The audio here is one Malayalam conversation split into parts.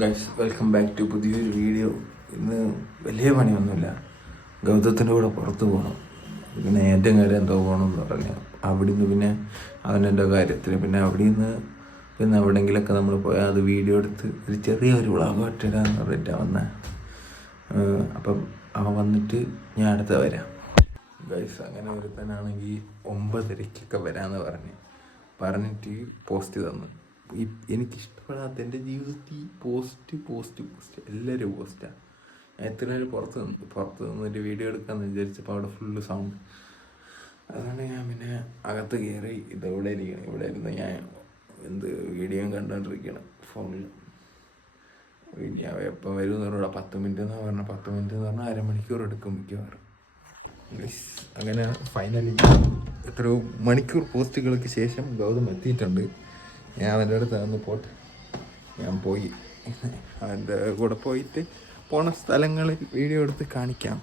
ഗൈസ് വെൽക്കം ബാക്ക് ടു പുതിയൊരു വീഡിയോ. ഇന്ന് വലിയ പണിയൊന്നുമില്ല. ഗൗതത്തിൻ്റെ കൂടെ പുറത്ത് പോകണം. പിന്നെ ഏറ്റവും കാര്യം എന്തോ പോകണമെന്ന് പറഞ്ഞു. അവിടെ നിന്ന് പിന്നെ അവനെൻ്റെ കാര്യത്തിൽ പിന്നെ അവിടെ നിന്ന് പിന്നെ എവിടെയെങ്കിലൊക്കെ നമ്മൾ പോയാൽ അത് വീഡിയോ എടുത്ത് ഒരു ചെറിയൊരു വ്ളോഗ് ഇട്ടിടാന്ന് പറഞ്ഞിട്ടാണ് വന്നത്. അപ്പം അവൻ വന്നിട്ട് ഞാൻ അടുത്ത വരാം. ഗൈസ് അങ്ങനെ ഒരുത്തനാണെങ്കിൽ 9:30 വരാമെന്ന് പറഞ്ഞിട്ട് പോസ്റ്റ് തന്നു. എനിക്കിഷ്ടപ്പെടാത്ത എൻ്റെ ജീവിതത്തിൽ പോസ്റ്റ് എല്ലാവരും പോസ്റ്റാണ്. ഞാൻ എത്ര നേരം പുറത്ത് നിന്നൊരു വീഡിയോ എടുക്കാമെന്ന് വിചാരിച്ചപ്പോൾ അവിടെ ഫുള്ള് സൗണ്ട്. അതുകൊണ്ട് ഞാൻ പിന്നെ അകത്ത് കയറി ഇവിടെ ഇരുന്ന് ഞാൻ വീഡിയോ കണ്ടുകൊണ്ടിരിക്കണം ഫോണിൽ. വീഡിയോ എപ്പോൾ വരും എന്ന് പറഞ്ഞാൽ 10 മിനിറ്റ് എന്ന് പറഞ്ഞാൽ 10 മിനിറ്റ് എന്ന് പറഞ്ഞാൽ അരമണിക്കൂർ എടുക്കും മിക്കവാറും. അങ്ങനെ ഫൈനലി എത്രയോ മണിക്കൂർ പോസ്റ്റുകൾക്ക് ശേഷം ഗൗതം എത്തിയിട്ടുണ്ട്. ഞാൻ അവൻ്റെ അടുത്ത് നിന്ന് പോട്ടെ, ഞാൻ പോയി അവൻ്റെ കൂടെ പോയിട്ട് പോണ സ്ഥലങ്ങളിൽ വീഡിയോ എടുത്ത് കാണിക്കാം.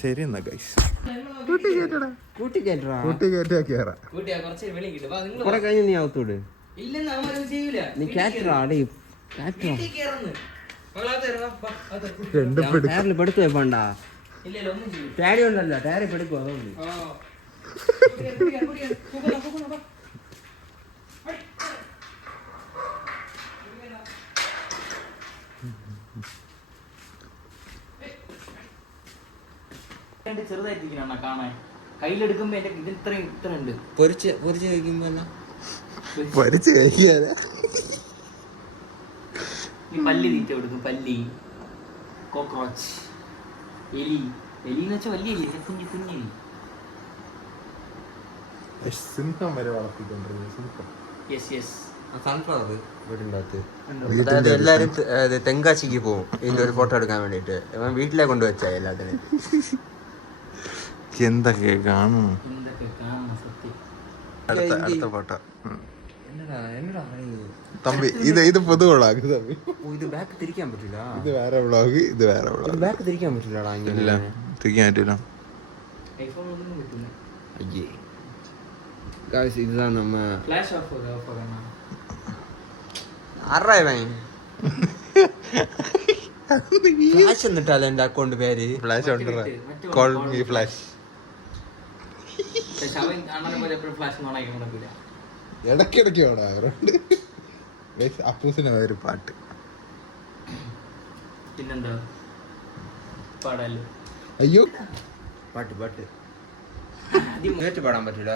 ശരി എന്നാ ഗൈസ്. പെടുത്തു പോണ്ട ടാരി ഉണ്ടല്ലോ, ടാരി പെടുക്കും. അതുകൊണ്ട് ചെറുതായിരിക്കണം കാണാൻ. കയ്യിലെടുക്കുമ്പോ എന്റെ ഇത് ഇത്ര ഉണ്ട്. പൊരിച്ച് കഴിക്കുമ്പോ ഈ പല്ലി തീറ്റ കൊടുക്കും. പല്ലി, കോക്രോച്ച്, എലി. എലിന്ന് വെച്ചാൽ വലിയ എലി, കുഞ്ഞെലി. സിംഹം വരെ വളർത്തിക്കൊണ്ടിരുന്നു. സൺഫ്ലവർ വീടിൻ്റെ എല്ലാരും തെങ്കാശിക്ക് പോകും ഇതിന്റെ ഒരു ഫോട്ടോ എടുക്കാൻ വേണ്ടിട്ട്. വീട്ടിലെ കൊണ്ടുവച്ചാ എല്ലാത്തിനും. എന്തൊക്കെ കാണും. അടുത്ത ഫോട്ടോ തമ്പി. ഇത് പൊതു വ്ളോഗ് തമ്പി. ഇത് ബാക്ക് തിരിക്കാൻ പറ്റില്ല. ഇത് വേറെ വ്ളോഗ്, ഇത് വേറെ വ്ളോഗ്. ബാക്ക് തിരിക്കാൻ പറ്റില്ലടാ. ഇല്ല, തിരിക്കാൻ പറ്റില്ല. ഇതാണ് നമ്മ ഫ്ലാഷ് എന്നിട്ടല്ല എന്റെ അക്കൗണ്ട് പേര്. ഫ്ലാഷ് ഉണ്ടോ? Call me flash. ഇടയ്ക്കിടയ്ക്ക് വേണം. അപ്പൂസിന് ഒരു പാട്ട്. പിന്നെന്താ പാടാലോ? അയ്യോ പാട്ട് നേരിട്ട് പാടാൻ പറ്റൂല.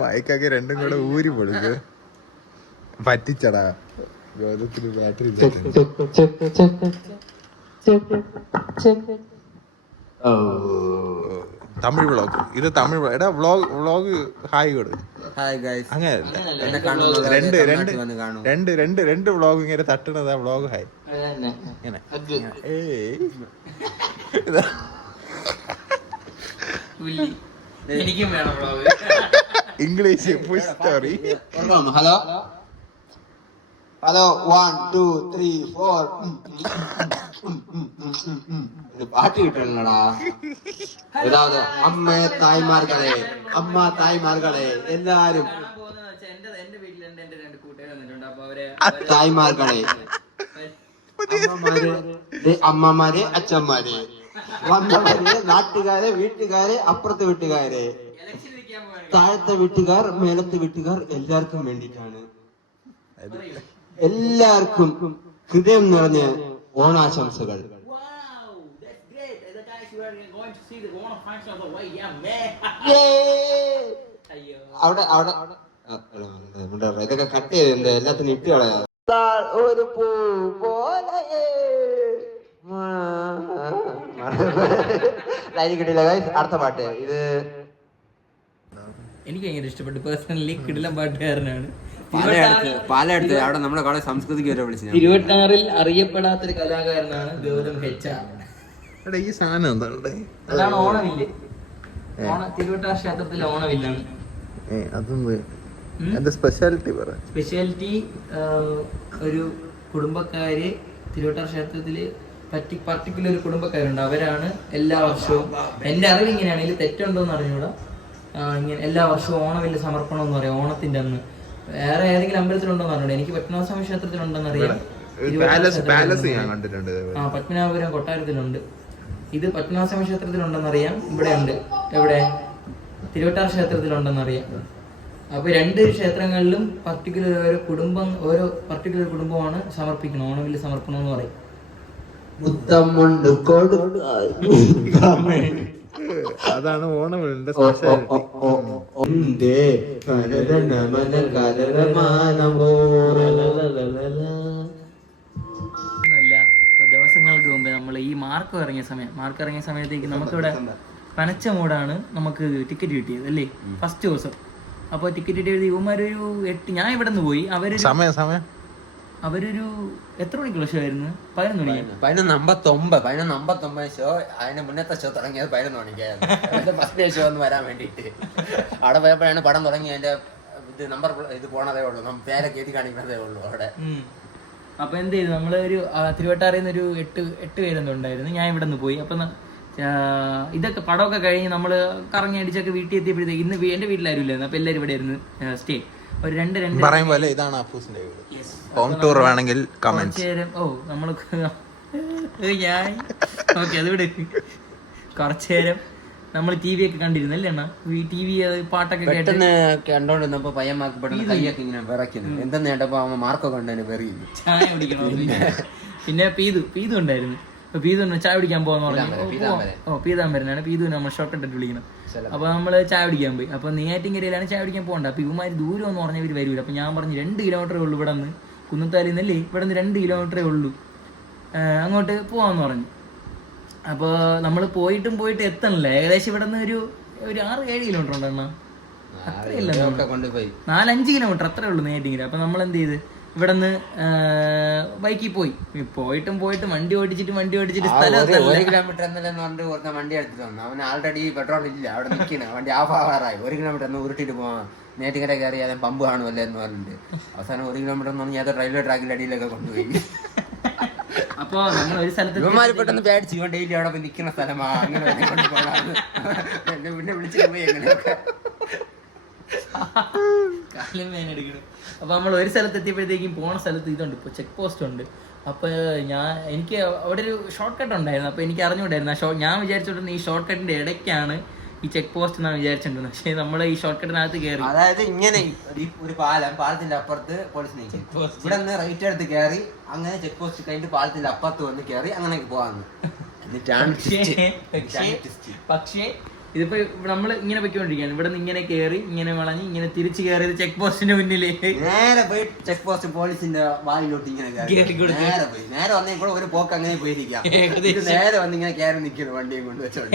മൈക്കൊക്കെ രണ്ടും കൂടെ ഊരി പൊളിക്ക്. പറ്റിച്ചടാ. ഗോതത്തിന് ബാറ്ററി തമിഴ് വ്ളോഗ്. ഇത് തമിഴ് എടാ വ്ളോഗ് ഹായ് കൊടു. അങ്ങനെ രണ്ട് വ്ളോഗ് ഇങ്ങനെ തട്ടണതാ വ്ളോഗ് ഹായ്. ഇങ്ങനെ ഇംഗ്ലീഷ് ഫുൾ സ്റ്റോറി. ഹലോ 1 2 3 4. പാട്ട് കിട്ടണടാ. ഏതാவது അമ്മ തായ്മാർകളെ എല്ലാരും തായ്മാർകളെ, അമ്മമാരെ, അച്ഛന്മാരെ, വന്നവരെ, നാട്ടുകാരെ, വീട്ടുകാരെ, അപ്പുറത്തെ വീട്ടുകാരെ, താഴത്തെ വീട്ടുകാർ, മേലത്തെ വീട്ടുകാർ, എല്ലാവർക്കും വേണ്ടിയിട്ടാണ്. എല്ലാവർക്കും ഹൃദയം നിറഞ്ഞ ഓണാശംസകൾ. ഇതൊക്കെ കട്ട് ചെയ്ത് എല്ലാത്തിനും ഇട്ട് കളയാ. ഒരു പൂ പോലെ കിട്ടില്ല. അടുത്ത പാട്ട് ഇത് എനിക്ക് ഭയങ്കര ഇഷ്ടപ്പെട്ടു. പേഴ്സണലി കിടിലം പാട്ടുകാരനാണ്. പാലടുത്ത് അവിടെ നമ്മുടെ കോളേജ് സംസ്കൃതിക്ക് വരെ വിളിച്ചു. 26 അറിയപ്പെടാത്തൊരു കലാകാരനാണ് ഗൗതം ഹെച്ച. ഈ സാധനം അതാണ് ഓണവില്ല്. തിരുവട്ടാർ ക്ഷേത്രത്തിലെ ഓണവില്ലാണ്. സ്പെഷ്യാലിറ്റി ഒരു കുടുംബക്കാര് തിരുവട്ടാർ ക്ഷേത്രത്തില് പർട്ടിക്കുലർ ഒരു കുടുംബക്കാരുണ്ട്, അവരാണ് എല്ലാ വർഷവും, എൻ്റെ അറിവ് ഇങ്ങനെയാണെങ്കിൽ തെറ്റുണ്ടോന്ന് അറിഞ്ഞൂടാ, ഇങ്ങനെ എല്ലാ വർഷവും ഓണവില്ല് സമർപ്പണം എന്ന് പറയും. ഓണത്തിന്റെ അന്ന് വേറെ ഏതെങ്കിലും അമ്പലത്തിലുണ്ടോന്ന് അറിഞ്ഞൂടാ, എനിക്ക് പത്മനാഭസ്വാമി ക്ഷേത്രത്തിലുണ്ടെന്ന് അറിയാം. പത്മനാഭപുരം കൊട്ടാരത്തിലുണ്ട്. ഇത് പത്മനാഭസ്വാമി ക്ഷേത്രത്തിലുണ്ടെന്നറിയാം, ഇവിടെ ഉണ്ട്. എവിടെ? തിരുവട്ടാർ ക്ഷേത്രത്തിലുണ്ടെന്നറിയാം. അപ്പൊ രണ്ട് ക്ഷേത്രങ്ങളിലും പർട്ടിക്കുലർ കുടുംബമാണ് സമർപ്പിക്കണം, ഓണവില്ല് സമർപ്പണം എന്ന് പറയും. അതാണ് ഓണവില്ലിന്റെ ദിവസങ്ങൾക്ക് മുമ്പേ നമ്മൾ ഈ മാർക്ക് ഇറങ്ങിയ സമയത്തേക്ക് നമുക്കിവിടെ പനച്ചമൂടാണ് നമുക്ക് ടിക്കറ്റ് കിട്ടിയത് അല്ലേ, ഫസ്റ്റ് ദിവസം. അപ്പോൾ ടിക്കറ്റ് കിട്ടിയത് ഇവന്മാരൊരു 8, ഞാൻ ഇവിടെ നിന്ന് പോയി, അവരൊരു എത്ര മണിക്കുള്ള ഷോ ആയിരുന്നു? 11 മണിക്ക്. 11:59 ഷോ. അതിന് മുന്നത്തെ ഷോ തുടങ്ങിയത് 11 മണിക്കായിരുന്നു. ഫസ്റ്റ് ഡേ ഷോ ഒന്ന് വരാൻ വേണ്ടിയിട്ട് അവിടെ പോയപ്പോഴാണ് പടം തുടങ്ങി. അതിന്റെ നമ്പർ ഇത് പോണതേ ഉള്ളൂ, പേരെ കയറ്റി കാണിക്കുന്നതേ ഉള്ളൂ അവിടെ. അപ്പൊ എന്ത് ചെയ്തു, നമ്മള് ഒരു തിരുവട്ടാറിൽ നിന്ന് ഒരു 8 പേരെന്തോ ഉണ്ടായിരുന്നു. ഞാൻ ഇവിടെ നിന്ന് പോയി. അപ്പൊ ഇതൊക്കെ പടമൊക്കെ കഴിഞ്ഞ് നമ്മള് കറങ്ങി അടിച്ചൊക്കെ വീട്ടിൽ എത്തിയപ്പോഴത്തേക്ക് ഇന്ന് എന്റെ വീട്ടിലാരും ഇല്ലായിരുന്നു. അപ്പൊ എല്ലാവരും ഇവിടെ ആയിരുന്നു സ്റ്റേ. ഒരു 2 പറയുമ്പോലെ ഇതാണ് അപ്പൂസിന്റെ വീട്. ഹോം ടൂർ വേണമെങ്കിൽ കമന്റ്സ്. നമ്മള് ഞാൻ ഓക്കെ അതുവിടെ കുറച്ചു നേരം നമ്മൾ ടി വി ഒക്കെ കണ്ടിരുന്നല്ലേ അണ്ണാ? ടി വി പാട്ടൊക്കെ കണ്ടോണ്ടിരുന്നപ്പോ പയ്യന്മാർക്ക് പെട്ടെന്ന് കൈയൊക്കെ ഇങ്ങനെ വിറയ്ക്കുന്നു. എന്തെന്ന് കേട്ടപ്പോ അവൻ മാർക്കൊക്കെ ഉണ്ടെന്ന് വെറിയുന്നു. ചായ കുടിക്കണോ? പിന്നെ പീതു ഉണ്ടായിരുന്നു. അപ്പൊ പീതു ചായ കുടിക്കാൻ പോകാന്ന് പറഞ്ഞു. പീതാംബരനാണ്. പീതു നമ്മൾ ഷോർട്ട് കട്ടിട്ട് വിളിക്കണം. അപ്പൊ നമ്മള് ചായ കുടിക്കാൻ പോയി. അപ്പൊ നെയ്യാറ്റിൻകരയിലാണ് ചായ കുടിക്കാൻ പോകണ്ട. അപ്പൊ ഇവന്മാര് ദൂരം എന്ന് പറഞ്ഞാൽ ഇവര് വരൂല. അപ്പൊ ഞാൻ പറഞ്ഞു 2 കിലോമീറ്ററേ ഉള്ളൂ ഇവിടെ നിന്ന്, കുന്നത്താലിന്നല്ലേ, ഇവിടെ നിന്ന് 2 കിലോമീറ്ററേ ഉള്ളൂ, അങ്ങോട്ട് പോവാന്ന് പറഞ്ഞു. അപ്പോൾ നമ്മൾ പോയിട്ട് എത്തണില്ല. ഏകദേശം ഇവിടെ നിന്ന് ഒരു 6-7 കിലോമീറ്റർ ഉണ്ടെണ്ണ, അത്രയല്ല, 4-5 കിലോമീറ്റർ അത്രേ ഉള്ളൂ നെയ്യാറ്റിൻകര. അപ്പൊ നമ്മൾ എന്ത് ചെയ്ത് ഇവിടെ നിന്ന് ബൈക്കിൽ പോയിട്ടും വണ്ടി ഓടിച്ചിട്ട് 1 കിലോമീറ്റർ എന്നല്ലെന്ന് പറഞ്ഞിട്ട് ഒരുത്ത വണ്ടി എടുത്തിട്ട് വന്നു. അവൻ ആൾറെഡി പെട്രോൾ ഇല്ല, അവിടെ നിൽക്കുന്ന വണ്ടി ഓഫ് ആവാറായി. 1 കിലോമീറ്റർ എന്ന് ഉരുട്ടിട്ട് പോവാൻ നെയ്യാറ്റിൻകര കയറി അതെ പമ്പ് കാണുമല്ലേ എന്ന് പറഞ്ഞിട്ട് അവസാനം 1 കിലോമീറ്റർ എന്ന് പറഞ്ഞാൽ റെയിൽവേ ട്രാക്കിന്റെ അടിയിലൊക്കെ കൊണ്ടുപോയി. അപ്പൊ നമ്മൾ ഒരു സ്ഥലത്ത് പെട്ടെന്ന് പേടിച്ചു, ഇവൻ ഡെയിലി അവിടെ പോയി നിൽക്കുന്ന സ്ഥലമാ, അങ്ങനെ എന്നെ പിന്നെ വിളിച്ചിട്ട് പോയി എങ്ങനെയൊക്കെ കാലം വേനെടുക്കണം. അപ്പൊ നമ്മൾ ഒരു സ്ഥലത്ത് എത്തിയപ്പോഴത്തേക്കും പോണ സ്ഥലത്ത് ഇതുണ്ട്, ഇപ്പൊ ചെക്ക് പോസ്റ്റ് ഉണ്ട്. അപ്പൊ എനിക്ക് അവിടെ ഒരു ഷോർട്ട് കട്ട് ഉണ്ടായിരുന്നു. അപ്പൊ എനിക്ക് അറിഞ്ഞുകൂടായിരുന്നു. ഞാൻ വിചാരിച്ചോണ്ടിരുന്ന ഈ ഷോർട്ട് കട്ടിന്റെ ഇടയ്ക്കാണ് ഈ ചെക്ക് പോസ്റ്റ് എന്നാണ് വിചാരിച്ചിട്ടുണ്ടെന്ന്. പക്ഷെ നമ്മള് ഈ ഷോർട്ട് കട്ടിനകത്ത് കയറി, അതായത് ഇങ്ങനെ ഒരു പാലത്തിന്റെ അപ്പുറത്ത് പോലീസ് നിൽക്കും, ഇവിടെ നിന്ന് റൈറ്റ് എടുത്ത് കയറി അങ്ങനെ ചെക്ക് പോസ്റ്റ് കഴിഞ്ഞിട്ട് പാലത്തിന്റെ അപ്പുറത്ത് വന്ന് കയറി അങ്ങനെ പോവാന്ന്. പക്ഷേ ഇതിപ്പോ നമ്മൾ ഇങ്ങനെ പൊയ്ക്കൊണ്ടിരിക്കുകയാണ്. ഇവിടെ നിന്ന് ഇങ്ങനെ കയറി ഇങ്ങനെ വളഞ്ഞ് ഇങ്ങനെ തിരിച്ചു കയറിയത് ചെക്ക് പോസ്റ്റിന്റെ മുന്നിലേക്ക് നേരെ പോയി ചെക്ക് പോസ്റ്റ് പോലീസിന്റെ വാലിലോട്ട് ഇങ്ങനെ നേരെ വന്നേ കൂടെ ഒരു പോക്ക് അങ്ങനെ പോയിരിക്കാം. നേരെ വന്ന് ഇങ്ങനെ കയറി നിൽക്കുന്നു വണ്ടിയും കൊണ്ട് വെച്ചോണ്ട്.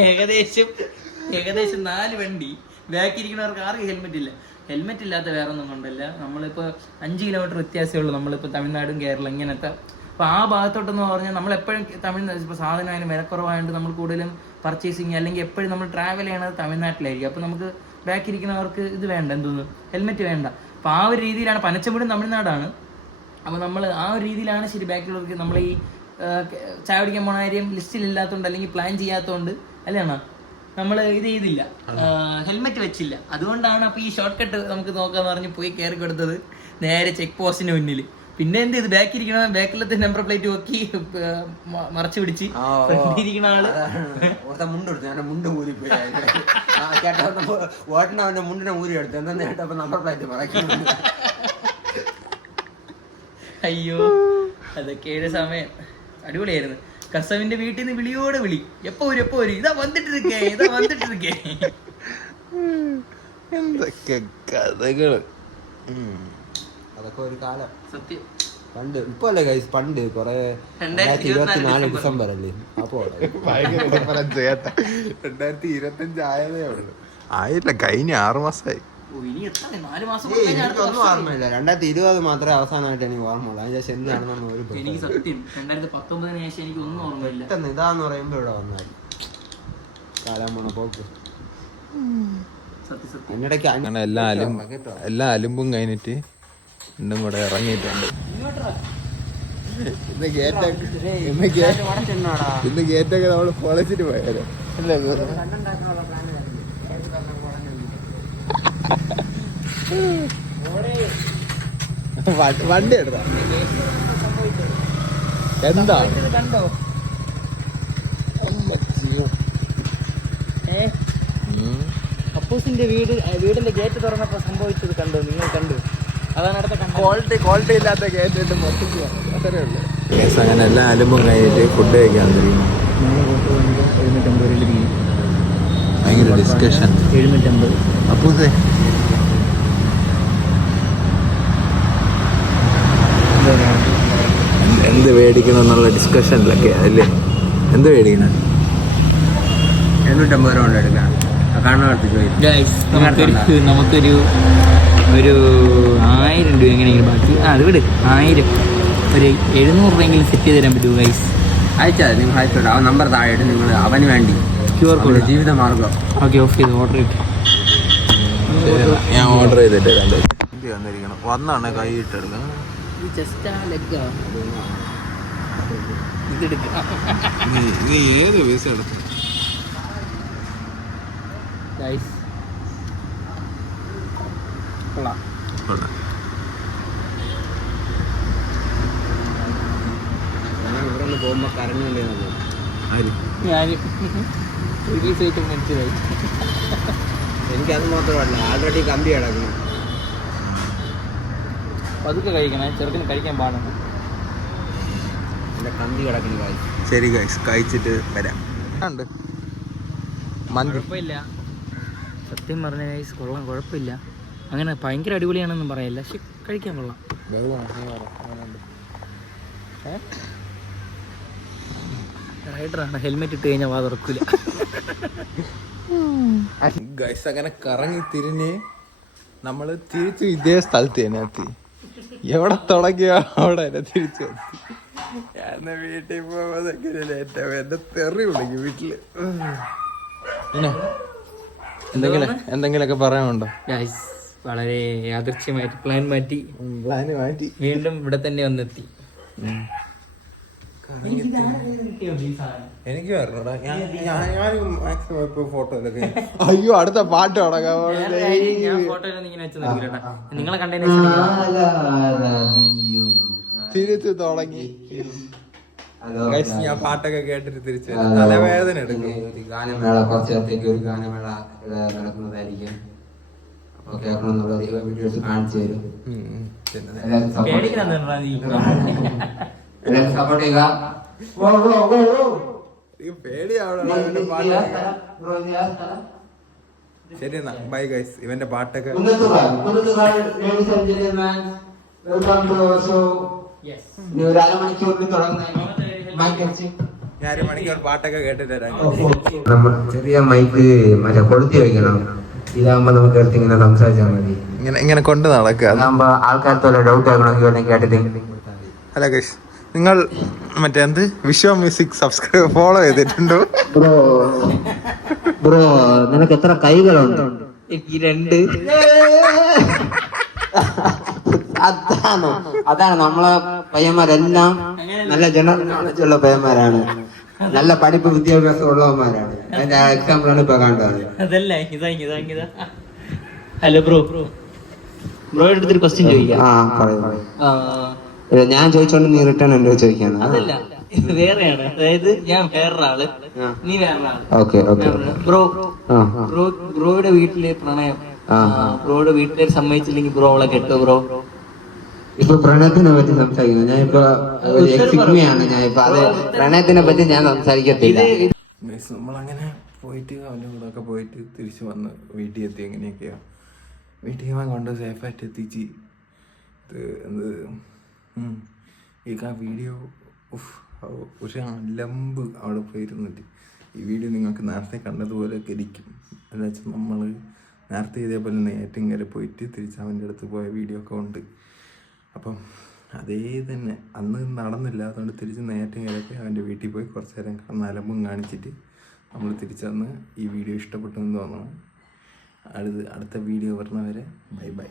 ഏകദേശം 4 വണ്ടി. ബാക്കിരിക്കുന്നവർക്ക് ആർക്കും ഹെൽമെറ്റ് ഇല്ല. ഹെൽമെറ്റ് ഇല്ലാത്ത വേറെ ഒന്നും കൊണ്ടല്ല, നമ്മളിപ്പോ 5 കിലോമീറ്റർ വ്യത്യാസമേ ഉള്ളൂ നമ്മളിപ്പോ തമിഴ്നാടും കേരളം ഇങ്ങനത്തെ. അപ്പൊ ആ ഭാഗത്തോട്ടെന്ന് പറഞ്ഞാൽ നമ്മൾ എപ്പോഴും തമിഴ്നാട് ഇപ്പൊ സാധനം അതിന് വിലക്കുറവായതുകൊണ്ട് നമ്മൾ കൂടുതലും പർച്ചേസിങ് അല്ലെങ്കിൽ എപ്പോഴും നമ്മൾ ട്രാവൽ ചെയ്യണത് തമിഴ്നാട്ടിലായിരിക്കും. അപ്പൊ നമുക്ക് ബാക്കിരിക്കുന്നവർക്ക് ഇത് വേണ്ട, എന്തോന്ന് ഹെൽമെറ്റ് വേണ്ട. അപ്പൊ ആ ഒരു രീതിയിലാണ്. പനച്ചമൂടും തമിഴ്നാടാണ്. അപ്പൊ നമ്മൾ ആ ഒരു രീതിയിലാണ് ശരി. ബാക്കിയുള്ളവർക്ക് നമ്മൾ ഈ ചായ കുടിക്കാൻ പോണ കാര്യം ലിസ്റ്റിൽ ഇല്ലാത്തതുകൊണ്ട് അല്ലെങ്കിൽ പ്ലാൻ ചെയ്യാത്തതുകൊണ്ട് അല്ലേ അണ്ണാ നമ്മൾ ഇത് ചെയ്തില്ല, ഹെൽമെറ്റ് വെച്ചില്ല. അതുകൊണ്ടാണ് അപ്പൊ ഈ ഷോർട്ട് കട്ട് നമുക്ക് നോക്കാന്ന് പറഞ്ഞ് പോയി കയറി കൊടുത്തത് നേരെ ചെക്ക് പോസ്റ്റിന് മുന്നിൽ. പിന്നെ എന്ത് ചെയ്ത് ബാക്കിരിക്കണ ബാക്കിലത്തെ നമ്പർ പ്ലേറ്റ് നോക്കി മറച്ചു പിടിച്ച് ഇരിക്കണ ആള് മുണ്ട് എടുത്തു. മുണ്ട് ഊരി പോയി ഓട്ടന അവന്റെ മുണ്ടിനെ ഊരി എടുത്തു. എന്താ കേട്ടപ്പോ നമ്പർ പ്ലേറ്റ് മറക്കി. അയ്യോ അതൊക്കെയുടെ സമയം അടിപൊളിയായിരുന്നു. കസവിന്റെ വീട്ടിൽ നിന്ന് വിളിയോടെ വിളി, എപ്പോ വരും ഇതാ വന്നിട്ടിരിക്കേ എന്തൊക്കെ കഥകള്. അതൊക്കെ ഒരു കാലം സത്യം. പണ്ട് ഇപ്പൊ അല്ലേ ഗൈസ്, പണ്ട് കൊറേ 2024 ഡിസംബർ അല്ലേ, അപ്പോ 2025 ആയതേ ഉള്ളൂ. ആയില്ല, കഴിഞ്ഞ 6 മാസമായി. എനിക്കൊന്നും ഓർമ്മയില്ല. 2020 മാത്രമേ അവസാനമായിട്ട് എനിക്ക് ഓർമ്മയുള്ളൂ. അതിന് ശേഷം എന്താണെന്ന് ഒരു എനിക്ക് സത്യം 2019 ശേഷം എനിക്ക് ഒന്നും ഓർമ്മയില്ല. ഇതാന്ന് പറയുമ്പോ ഇവിടെ വന്നാൽ കാലം പോണ പോക്ക്. എന്നിടയ്ക്ക് അങ്ങനെ എല്ലാ അലുമ്പും കഴിഞ്ഞിട്ട് രണ്ടും കൂടെ ഇറങ്ങിയിട്ടുണ്ട്. ഇന്ന് ഗേറ്റൊക്കെ നമ്മള് പൊളിച്ചിട്ട് പോയാലോ അല്ലേ? വണ്ടി എടുത്താ എന്താ കണ്ടോ? അപ്പൂസിന്റെ വീടിന്റെ ഗേറ്റ് തുറന്നപ്പോ സംഭവിച്ചത് കണ്ടോ? നിങ്ങൾ കണ്ടു? അതാണ് അടുത്ത ക്വാളിറ്റി ഇല്ലാത്ത ഗേറ്റ് ഇട്ട് മൊത്തത്തിൽ അത്രേ ഉള്ളൂ. അങ്ങനെ എല്ലാ അലുമ്പും കഴിഞ്ഞിട്ട് ഫുഡ് കഴിക്കാൻ തരുന്നു. ഭയങ്കര ഡിസ്കഷൻ. 750. അപ്പൂസേ എന്ത് മേടിക്കണം എന്നുള്ള ഡിസ്കഷനിലൊക്കെ അല്ലേ? എന്ത് മേടിക്കണം? 850 രൂപ കൊണ്ട് എടുക്കാം. നമുക്കൊരു 1000 രൂപ എങ്ങനെയെങ്കിലും ബാക്കി അത് വിട്. 1000 ഒരു 700 രൂപയെങ്കിലും സെറ്റ് ചെയ്ത് തരാൻ പറ്റുമോ ഗൈസ്? അയച്ചാൽ നിങ്ങൾ അയച്ചോട്ടെ. ആ നമ്പർ താഴെ നിങ്ങൾ അവന് വേണ്ടി QR കോഡ് ജീവിത മാർഗം. ഓക്കെ, ഓഫ് ചെയ്ത് ഓർഡർ ചെയ്തു. ഞാൻ ഓർഡർ ചെയ്തിട്ട് വന്നിരിക്കണം. വന്നാണ് കൈ ഇട്ടെടുക്കാം. ജസ്റ്റ് ആ ലെഗ് ഇതെടുക്കാം. നീ ഏത് പൈസ എടുത്തു? ഗൈസ് കൊള്ളാം. ഇവിടെ നിന്ന് പോകുമ്പോൾ കരഞ്ഞുകൊണ്ടിരുന്നത് ഞാൻ റിലീസ് ആയിട്ട് മനസ്സിലായി. എനിക്കത് മാത്രമല്ല, ആൾറെഡി കമ്പി കിടക്കുന്നു. പതുക്കെ കഴിക്കണേ, ചെറുക്കിന് കഴിക്കാൻ പാടുണ്ട്. എൻ്റെ കമ്പി കിടക്കുന്നു കായ്. ശരി ഗൈസ്, കഴിച്ചിട്ട് വരാം. കുഴപ്പമില്ല, സത്യം പറഞ്ഞ ഗൈസ് കൊള്ളാം, കുഴപ്പമില്ല. അങ്ങനെ ഭയങ്കര അടിപൊളിയാണെന്നും പറയല്ല, പക്ഷെ കഴിക്കാൻ കൊള്ളാം. റൈഡറാണ്, ഹെൽമെറ്റ് ഇട്ട് കഴിഞ്ഞാൽ വാ തുറക്കൂല. ഗൈസ് അങ്ങനെ കറങ്ങി തിരിഞ്ഞ് നമ്മള് തിരിച്ചു ഇതേ സ്ഥലത്ത് തന്നെ എത്തി. എവിടെ തുടങ്ങിയോ അവിടെ തന്നെ തിരിച്ചു എത്തി. ഞാൻ വീട്ടിൽ പോകുമ്പോൾ ലേറ്റാവും. എന്റെ തെറി വിളിക്കും വീട്ടില്. പിന്നെ എന്തെങ്കിലൊക്കെ പറയാനുണ്ടോ? ഗൈസ് വളരെ യാദൃച്ഛ്യമായിട്ട് പ്ലാൻ മാറ്റി വീണ്ടും ഇവിടെ തന്നെ വന്നെത്തി. എനിക്ക് പറഞ്ഞോടാ, ഞാൻ മാക്സിമം ഇപ്പൊ ഫോട്ടോയിലൊക്കെ. അയ്യോ, അടുത്ത പാട്ട് തുടങ്ങാൻ നിങ്ങളെ കണ്ടതിന് തിരിച്ചു തുടങ്ങി. ഞാൻ പാട്ടൊക്കെ കേട്ടിട്ട് തിരിച്ചു തലവേദന എടുക്കും. ഗാനമേള കുറച്ച് നേരത്തേക്ക് ഒരു ഗാനമേള നടക്കുന്നതായിരിക്കും. അപ്പൊ കേൾക്കണമെന്നുള്ള വീഡിയോസ് കാണിച്ചു തരും. സപ്പോർട്ട് ചെയ്യുക. ശരി എന്നാ, ബൈ ഗൈസ്. ഇവന്റെ പാട്ടൊക്കെ ഒരു അരമണിക്കൂറിൽ മണിക്കൂർ പാട്ടൊക്കെ കേട്ടിട്ട് വരാം. ചെറിയ മൈക്ക് മറ്റേ കൊളുത്തി വെക്കണം. ഇതാകുമ്പോ നമുക്ക് എടുത്ത് ഇങ്ങനെ സംസാരിച്ചാൽ മതി. ഇങ്ങനെ കൊണ്ട് നടക്കുക. അതാകുമ്പോ ആൾക്കാർക്ക് ഡൗട്ട് ആക്കണമെങ്കിൽ കേട്ടിട്ട്. ഹലോ ഗൈസ്, നിങ്ങൾ മറ്റേ എന്ത് വിശ്വ മ്യൂസിക് സബ്സ്ക്രൈബ് ഫോളോ ചെയ്തിട്ടുണ്ടോ? ബ്രോ നിനക്ക് എത്ര കൈകളുണ്ട്? 2. അതാണ് നമ്മളെ പയ്യന്മാരെല്ലാം നല്ല ജനറേഷനുള്ള പയ്യന്മാരാണ്, നല്ല പഠിപ്പ് വിദ്യാഭ്യാസം ഉള്ളവന്മാരാണ്. അതിന്റെ എക്സാമ്പിൾ ആണ് ഇപ്പൊ കണ്ടത്. ഹലോ ബ്രോ എടുത്തൊരു ക്വസ്റ്റ്യൻ ചോദിക്കാം. ഞാൻ ചോദിച്ചോണ്ട് നീ റിട്ടേൺ എന്തോ ചോദിക്കാണ്? അതല്ല, ഇത് വേറെയാണ്. അതായത് ഞാൻ വേറൊരാള്, നീ വേറൊരാള്. Okay okay. ബ്രോയുടെ വീട്ടിലെ പ്രണയം, ബ്രോയുടെ വീട്ടിലെ സമ്മതിച്ചില്ലെങ്കിൽ ബ്രോ അവളെ കെട്ടോ? ബ്രോ ഇപ്പൊ പ്രണയത്തിനെ പറ്റി സംസാരിക്കുന്നു. ഞാൻ ഇപ്പൊ ഞാൻ ഇപ്പൊ അത് പ്രണയത്തിനെ പറ്റി ഞാൻ സംസാരിക്കത്തില്ല. നമ്മളങ്ങനെ പോയിട്ട് അവൻ്റെ കൂടെ ഒക്കെ പോയിട്ട് തിരിച്ചു വന്ന് വീട്ടിൽ എത്തി. എങ്ങനെയൊക്കെയാ വീട്ടിൽ അവൻ കൊണ്ട് സേഫായിട്ട് എത്തിച്ച്. ഇത് എന്ത് ആ വീഡിയോ ഒരു അലമ്പ് അവിടെ പോയിരുന്നിട്ട്. ഈ വീഡിയോ നിങ്ങൾക്ക് നേരത്തെ കണ്ടതുപോലെയൊക്കെ ഇരിക്കും. എന്ന് വെച്ചാൽ നമ്മൾ നേരത്തെ ഇതേപോലെ നെയ്യാറ്റിൻകര പോയിട്ട് തിരിച്ച് അവൻ്റെ അടുത്ത് പോയ വീഡിയോ ഒക്കെ ഉണ്ട്. അപ്പം അതേ തന്നെ അന്ന് നടന്നില്ല. അതുകൊണ്ട് തിരിച്ച് നെയ്യാറ്റിൻകരയ്ക്ക് അവൻ്റെ വീട്ടിൽ പോയി കുറച്ച് നേരം അലമ്പും കാണിച്ചിട്ട് നമ്മൾ തിരിച്ചന്ന്. ഈ വീഡിയോ ഇഷ്ടപ്പെട്ടെന്ന് തോന്നുന്നു. അടുത്ത വീഡിയോ വരുന്നവരെ ബൈ ബൈ.